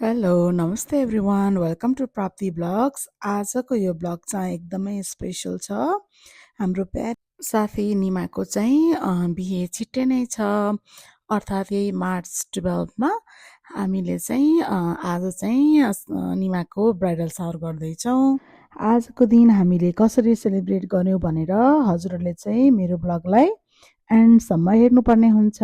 Hello नमस्ते everyone welcome to प्राप्ति blogs. आजको यो ब्लग चाहिँ एकदमै स्पेसल छ। हाम्रो प्यारो साथी निमाको चाहिँ बिहे छिट्टै नै छ, अर्थात् यही मार्च 12मा हामीले चाहिँ आज चाहिँ निमाको ब्राइडल सावर गर्दैछौँ। आजको दिन हामीले कसरी सेलिब्रेट गर्यौँ भनेर हजुरहरूले चाहिँ मेरो ब्लगलाई एन्डसम्म हेर्नुपर्ने हुन्छ।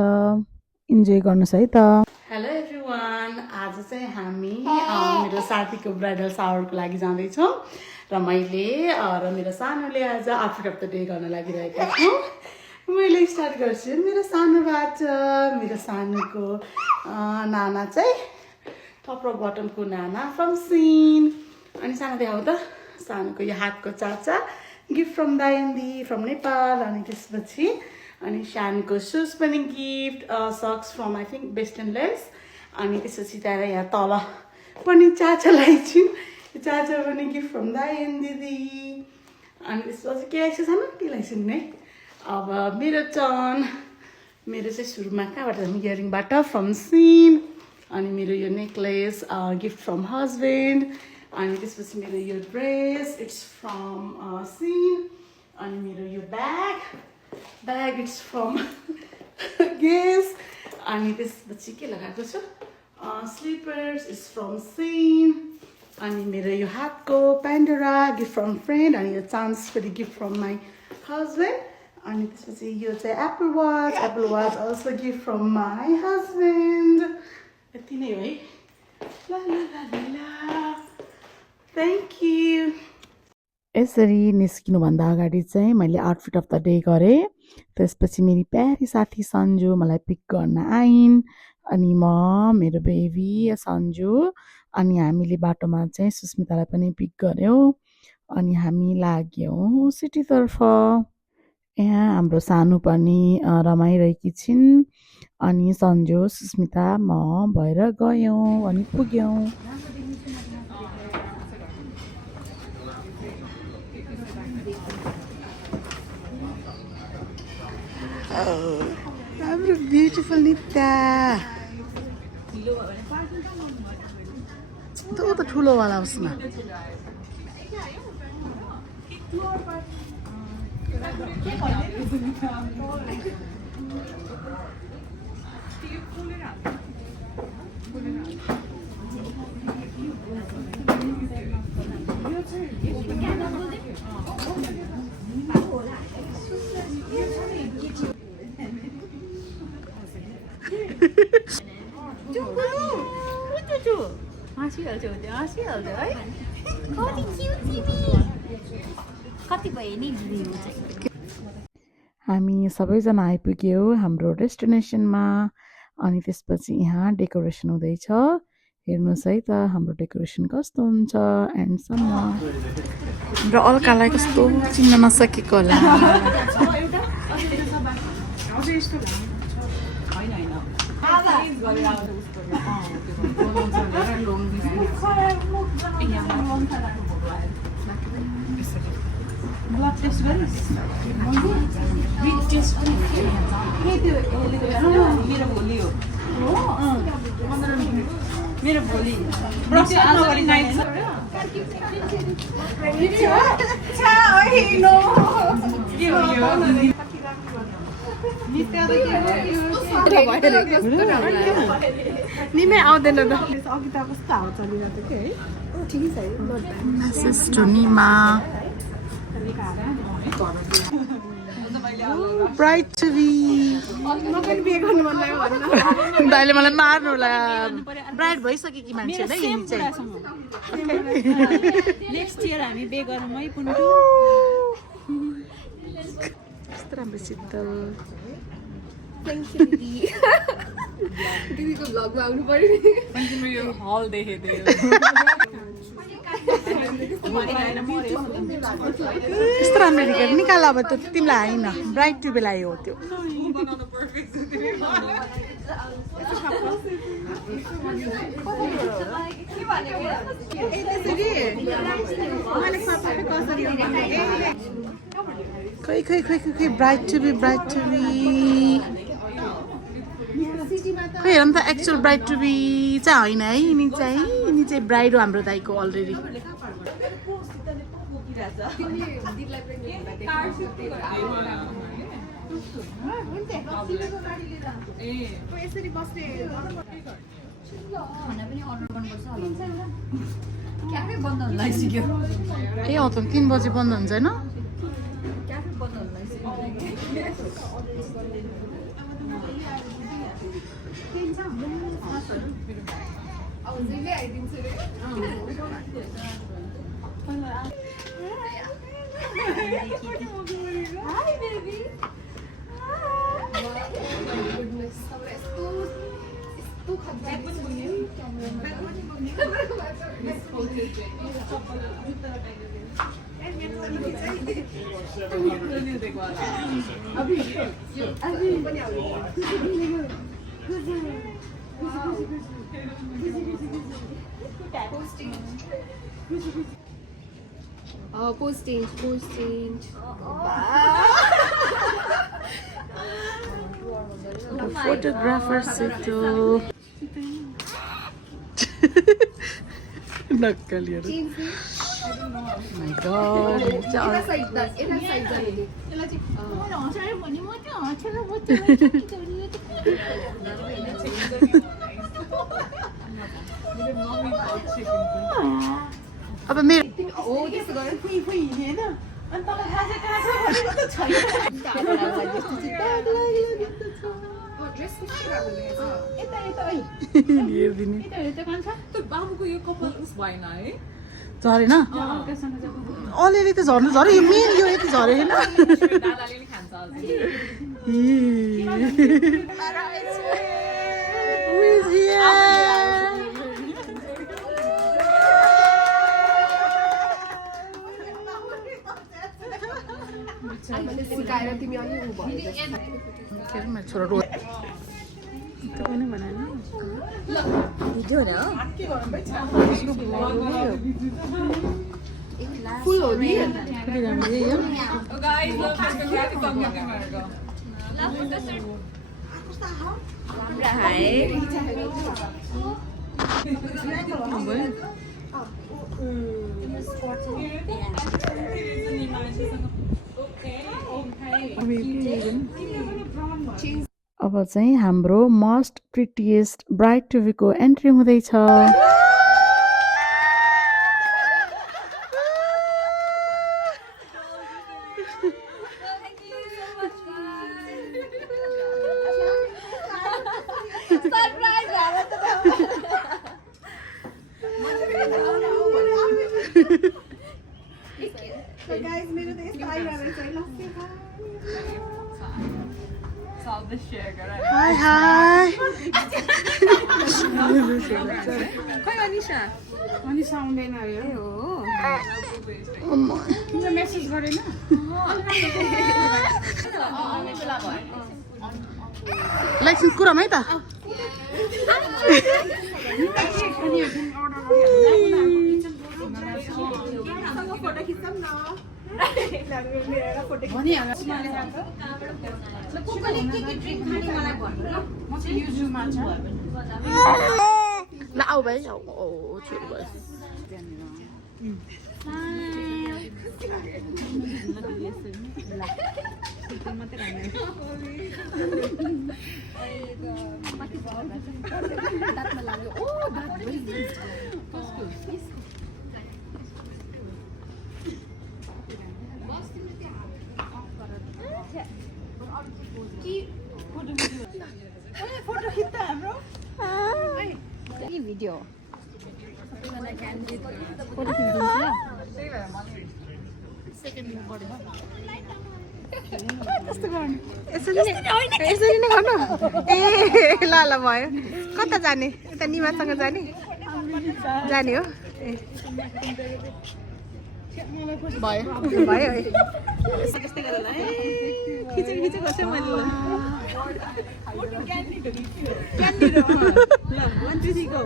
इन्जोय गर्नुहोस् है त। हेलो एभ्रिवान, आज चाहिँ हामी मेरो साथीको ब्राइडल सावरको लागि जाँदैछौँ र मैले र मेरो सानोले आज आउटफिट अफ द डे गर्न लागिरहेका छौँ। मैले स्टार्ट गर्छु मेरो सानोबाट। मेरो सानोको नाना चाहिँ टप र बटमको नाना फ्रम सिन। अनि सानो देखाऊ त, सानोको यो हातको चाचा गिफ्ट फ्रम दायन्दी फ्रम नेपाल। अनि त्यसपछि अनि शानको सुज पनि gift, socks from I think Best and Less. अनि त्यसपछि त्यहाँ यहाँ तल पनि चाचालाई छु, चाचा पनि गिफ्ट फ्रम दायन दिदी। अनि त्यसपछि के आइसक्यो सानो, के लगाइसक्यो नि है। अब मेरो टर्न। मेरो चाहिँ सुरुमा कहाँबाट इयरिङबाट फ्रम सिन। अनि मेरो यो नेकलेस गिफ्ट फ्रम हस्बेन्ड। अनि त्यसपछि मेरो यो ड्रेस इट्स फ्रम सिन। अनि मेरो यो ब्याग इट्स फ्रम गेस। अनि त्यसपछि के लगाएको छु, स्लिपर्स इट्स फ्रम सिन। अनि मेरो यो हातको पेन्डोरा गिफ्ट फ्रम फ्रेन्ड। अनि यो चान्स पनि गिफ्ट फ्रम माई हस्बेन्ड। अनि त्यसपछि यो चाहिँ Apple watch also gift from my husband. यति नै हो है। ला ला ला ला, थ्याङ्क यू। यसरी निस्किनुभन्दा अगाडि चाहिँ मैले आउटफिट अफ द डे गरेँ। त्यसपछि मेरी प्यारी साथी सन्जु मलाई पिक गर्न आइन्। अनि म, मेरो बेबी सन्जु, अनि हामीले बाटोमा चाहिँ सुस्मितालाई पनि पिक गऱ्यौँ। अनि हामी लाग्यौँ सिटीतर्फ। यहाँ हाम्रो सानो पनि रमाइरहेकी छिन्। अनि सन्जु, सुस्मिता, म भएर गयौँ अनि पुग्यौँ। हाम्रो ब्युटिफुल नित्या त्यो त ठुलोवाला उसमा। हाँसिहाल्छ है। कति भयो नि हामी सबैजना आइपुग्यौँ हाम्रो डेस्टिनेसनमा। अनि त्यसपछि यहाँ डेकोरेसन हुँदैछ। हेर्नुहोस् है त हाम्रो डेकोरेसन कस्तो हुन्छ एन्डसम्म। र अल्कालाई कस्तो चिन्न नसकेको होला। Blood test गरिस्? टेस्ट पनि मेरो भोलि हो। मेरो भोलि निमै आउँदैन त। अघि त कस्तो हावा चलिरहेको थियो कि है। ठिकै छ है। Message to Nima, bride to be. म पनि बिहे गर्नु मन लाग्यो भन्न। दाइले मलाई मार्नु होला। ब्राइड भइसकेकी मान्छे नै यिनी चाहिँ। नेक्स्ट इयर हामी बिहे गरौँ है पुन्टु। कस्तो राम्रो शीतल। थ्याङ्क यू दिदी। दिदीको भ्लगमा आउनु पर्यो। यो हल देखेँ कस्तो राम्रो टिकट निकाल। अब त्यो तिमीलाई होइन, ब्राइड टु बेला हो त्यो। खै ब्राइड टु बी खै हेरौँ त एक्चुअल ब्राइड टु बी चाहिँ होइन है यिनी चाहिँ ब्राइड हो हाम्रो दाइको अलरेडी यसरी बस्ने खाना पनि अर्डर गर्नुपर्छ होला क्याफे बन्द हुन लागिसक्यो ए अँ त 3 बजे बन्द हुन्छ होइन क्याफे बन्द हुन लागिसक्यो अब जहिले आइदिन्छु रे हाई बेबी गुडनेस यस्तो खतरा post change photographer seto नक्कलीहरु my god एना साइड जाने दे यसलाई चाहिँ मैले हँसायो भने म त्यो हँसेर बच्चा अब मेरो ओ त्यसो गरे फुइ हिँडेन अनि तपाईँ थाहा छ कहाँ छ ड्रेस कस्तो राम्रो रहेछ यता हेर्दिनी बाबुको यो कपाल उस भएन है झरेन अलिअलि त झर्नु झऱ्यो यो मेन यो यति झऱ्यो होइन दादाले नि खान्छ मैले सिकाएर तिमी अलि उ भयो मेरो छोरा रो भिडियो हो फुल हो नि गाइस लभ फोटोग्राफी कम्युनिटी भनेको अब चाहिँ हाम्रो मोस्ट प्रिटिएस्ट ब्राइड टु बीको एन्ट्री हुँदैछ गाइस मेरो त यस्तो आइरहेको छ ल सब शेयर गरे हाय हाय खै अनिशा आउँदैन अरे हो तिमीले मेसेज गरेन लाइसेन्स कुरामा है त फोटो खिच्छौँ न ल आऊ भाइ आऊ छोरो भयो फोटो खिच्दा हाम्रो भिडियो यसरी नै गर्नु ए ल ल भयो कता जाने यता निमासँग जाने जाने हो भयो भयो है त्यस्तै गरेर खिचेको छ मैले क्यान्डिड ल 1 2 3 गो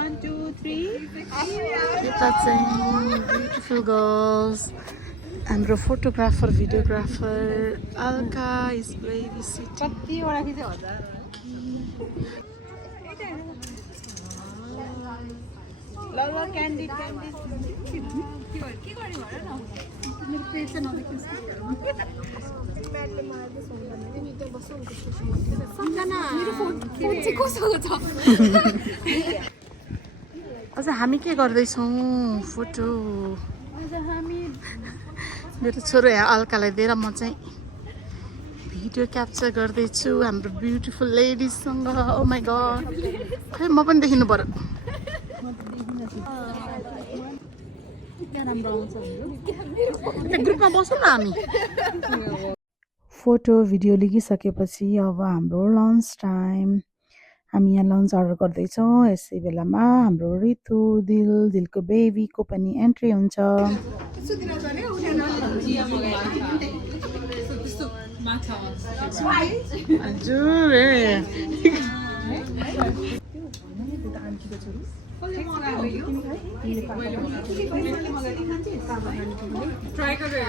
1 2 3 यता चाहिँ ब्युटिफुल गर्ल्स हाम्रो photographer videographer Alka is baby sitting कतिवटा खिच्यो 1000 ल ल क्यान्डी क्यान्डी अझ हामी के गर्दैछौँ फोटो मेरो छोरो यहाँ अल्कालाई दिएर म चाहिँ भिडियो क्याप्चर गर्दैछु हाम्रो ब्युटिफुल लेडिजसँग ओ माई गड खै म पनि देखिनु पर्यो ग्रुपमा बसौँ न हामी फोटो भिडियो लिइसकेपछि अब हाम्रो लन्च टाइम हामी यहाँ लन्च अर्डर गर्दैछौँ यसै बेलामा हाम्रो रितु दिलको बेबीको पनि एन्ट्री हुन्छ हजुर Try करें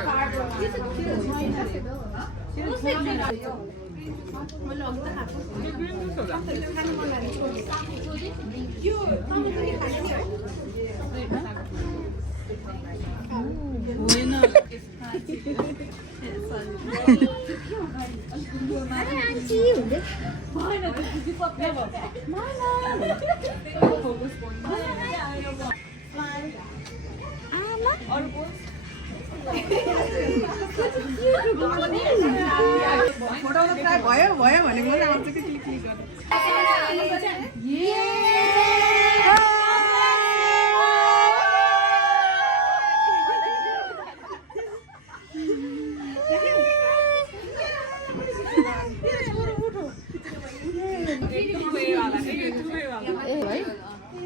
भयो भयो भने मलाई आउँछ कि क्लिक क्लिक गर्नु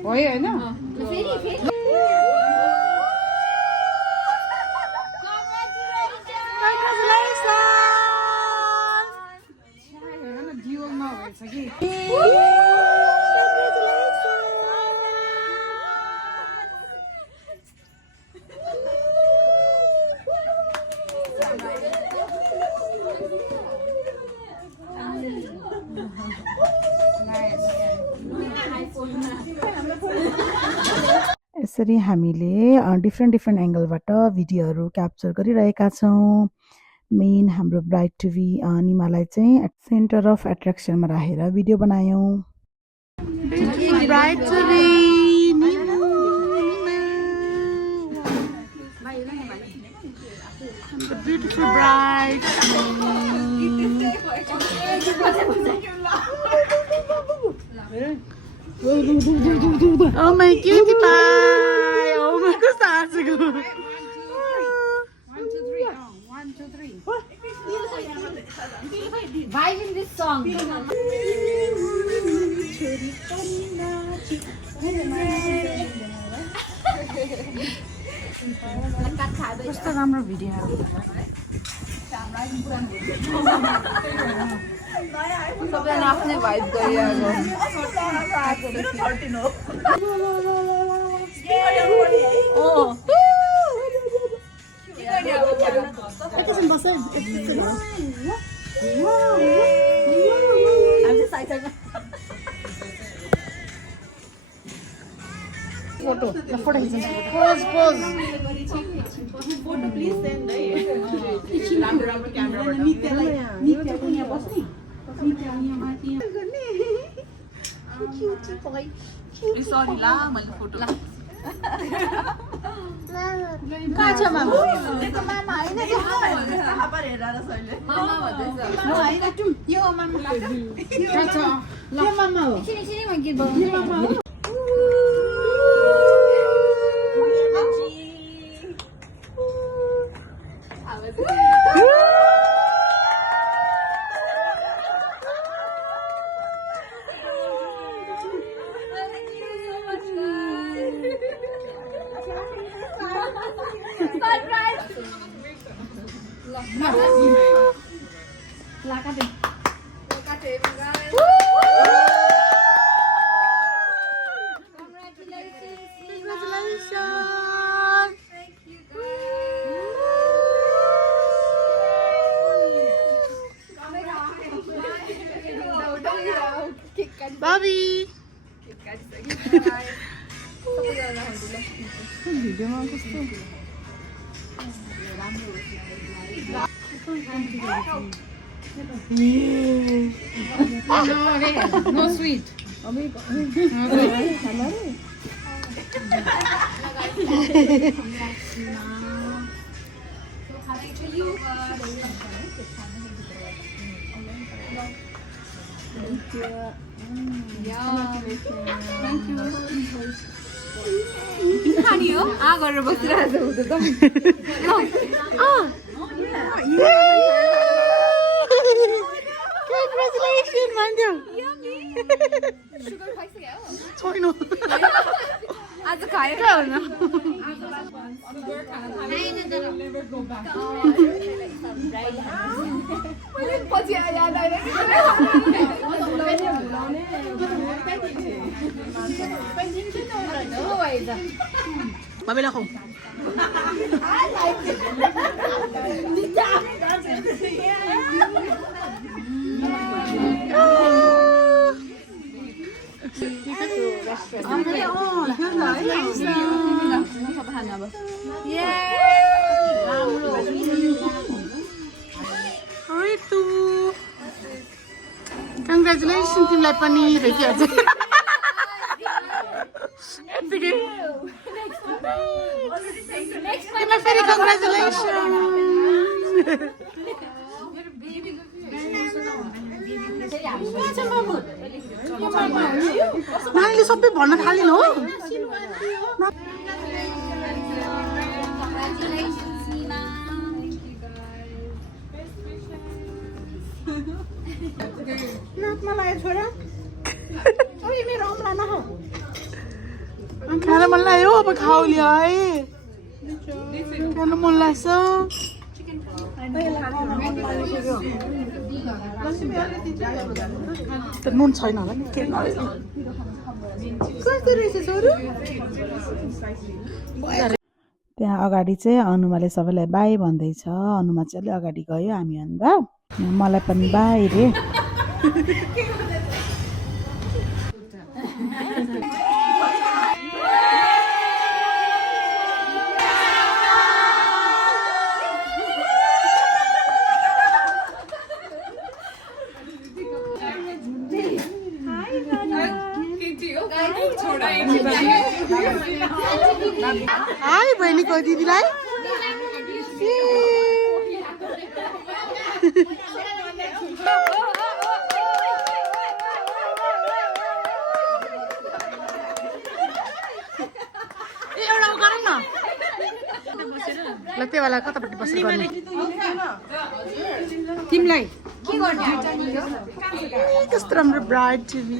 भयो होइन यसरी हामीले डिफ्रेन्ट एङ्गलबाट भिडियोहरू क्याप्चर गरिरहेका छौँ मेन हाम्रो ब्राइड टु बी निमालाई चाहिँ सेन्टर अफ एट्र्याक्सनमा राखेर भिडियो बनायौँ bride to be beautiful bride Oh my cutie pie! Oh my gosh, that's good. 1, 2, 3. 1, 2, 3. Vibe in this song. कस्तो राम्रो भिडियोहरू सबैजना आफ्नै भाइब गरिरहेको फोटो फोटो खिच्नु pose pose photo please send है राम्रो राम्रो क्यामेराबाट नित्यलाई पनि यहाँ बस्ने सरी ला मैले फोटो कहाँ छ मामा त्यो मामा होइन हापर हेरेर सहिले मामा भन्दैछ म होइन टुम यो मामा कहाँ छ ल मामा हो एकछिन म गीत गाउँछु मामा हो भिडियोमा कस्तो No sweet. खानी हो आ गरेर बसिरहेको छ उता Congratulations, Manju. सुगर खाइसक्यो छैन आज खाएर होइन पछि याद Mami ako. Ritu. Congratulations तिमीलाई पनि भेटिहाल्छ तिमीलाई फेरि congratulations नानीले सबै भन्न थालिन् हो नाकमा लाग्यो छोरा ओइ मेरो अम्ला नखाऊ खान मन लाग्यो अब खाउली है खान मन लाग्छ त नुन छैन होला नि के कस्तो रहेछ छोरो त्यहाँ अगाडि चाहिँ अनुमाले सबैलाई बाई भन्दैछ अनुमा चाहिँ अलि अगाडि गयो हामीभन्दा मलाई पनि बाई रे हाई बहिनीको दिदीलाई एउटा गरौँ न ल त्यो बेला कतापट्टि बसेर गर्ने तिमीलाई कस्तो राम्रो ब्राइड टिभी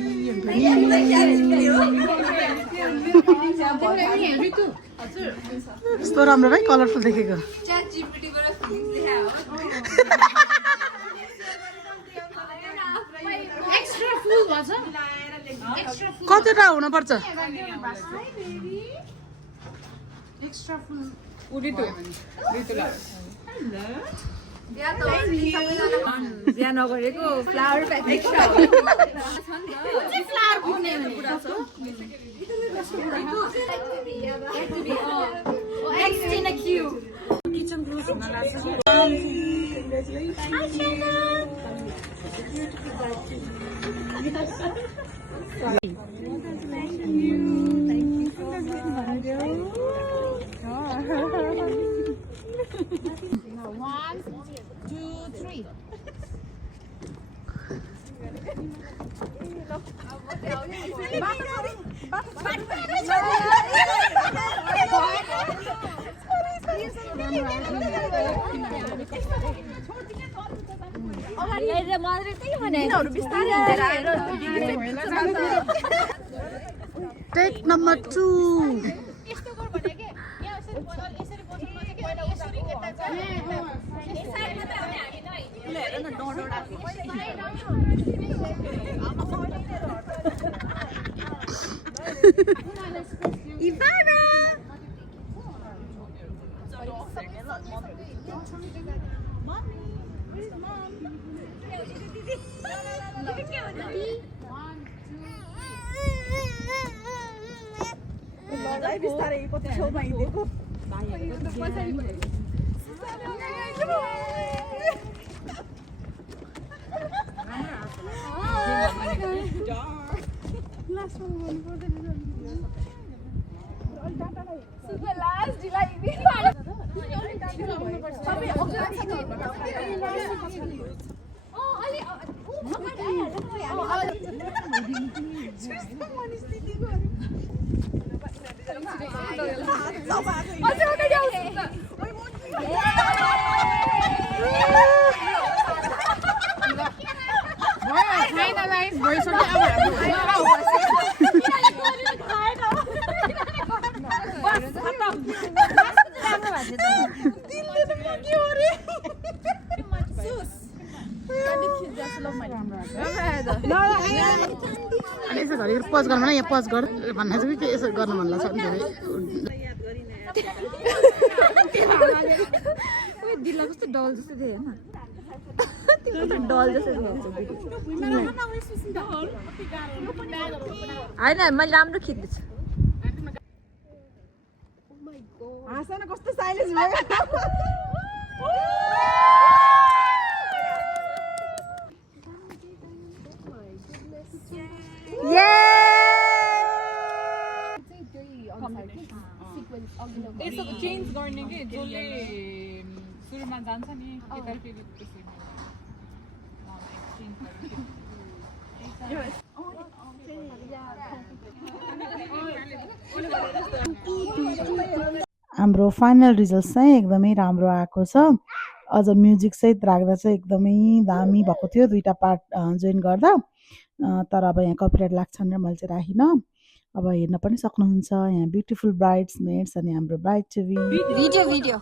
कस्तो राम्रो भाइ कलरफुल देखेको कतिवटा हुनुपर्छ बिहा नगरेको फ्लावर प्याकेज किचन क्लोज हुन लाग्छ Take number 2. Ivana! बिस्तारै बिस्तारै कति छेउमा हिँडेको अनि यसो घरि पज गर्नु न यहाँ पज गर भन्ने चाहिँ के यसो गर्नु मन लाग्छ नि धेरै दिल्ला कस्तो डल जस्तो थियो होइन डल जस्तो होइन मैले राम्रो खिच्दैछु हाँस न कस्तो साइलेन्स भयो यसो चेन्ज गर्ने कि जसले सुरुमा जान्छ नि यता फेरि त्यसरी हाम्रो फाइनल रिजल्ट चाहिँ एकदमै राम्रो आएको छ अझ म्युजिक सहित राख्दा चाहिँ एकदमै दामी भएको थियो दुईटा पार्ट जोइन गर्दा तर अब यहाँ कपिराइट लाग्छ भनेर मैले चाहिँ राखिनँ अब हेर्न पनि सक्नुहुन्छ यहाँ ब्युटिफुल ब्राइड्समेड्स अनि हाम्रो bride to be video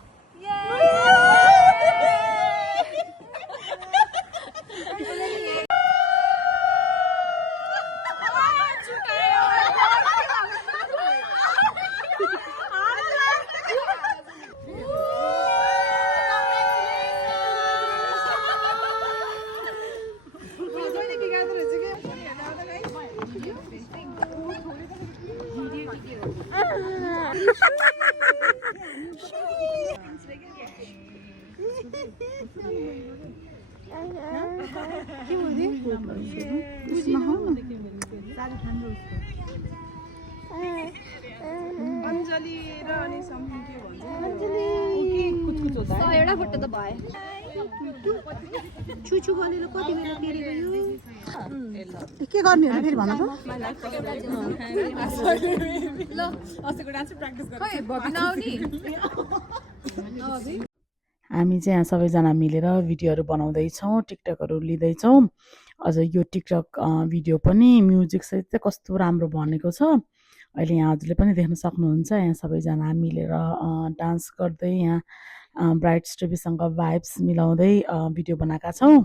Anjali र अनि सम्झिन के भन्छ एउटा फोटो त भयो छुछु गरेर कति बेला फेरि गयो के गर्ने हो फेरि भन ल अस्तिको डान्स प्र्याक्टिस गर्छ खै बनाउने हामी चाहिँ यहाँ सबैजना मिलेर भिडियोहरू बनाउँदैछौँ टिकटकहरू लिँदैछौँ अझ यो टिकटक भिडियो पनि म्युजिक सहित चाहिँ कस्तो राम्रो बनेको छ अहिले यहाँ हजुरले पनि देख्न सक्नुहुन्छ यहाँ सबैजना मिलेर डान्स गर्दै यहाँ ब्राइड्स टुबीसँग भाइब्स मिलाउँदै भिडियो बनाएका छौँ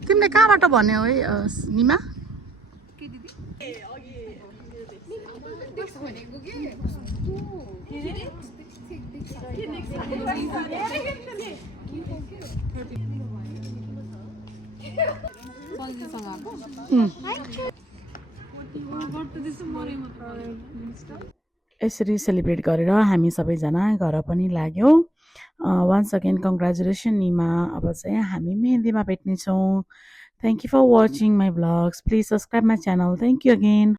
तिमीले कहाँबाट भन्यौ है निमा यसरी सेलिब्रेट गरेर हामी सबैजना घर पनि लाग्यौँ वन्स अगेन कङ्ग्रेचुलेसन निमा अब चाहिँ हामी मेहेन्दीमा भेट्नेछौँ thank you for watching my blogs please subscribe my channel thank you again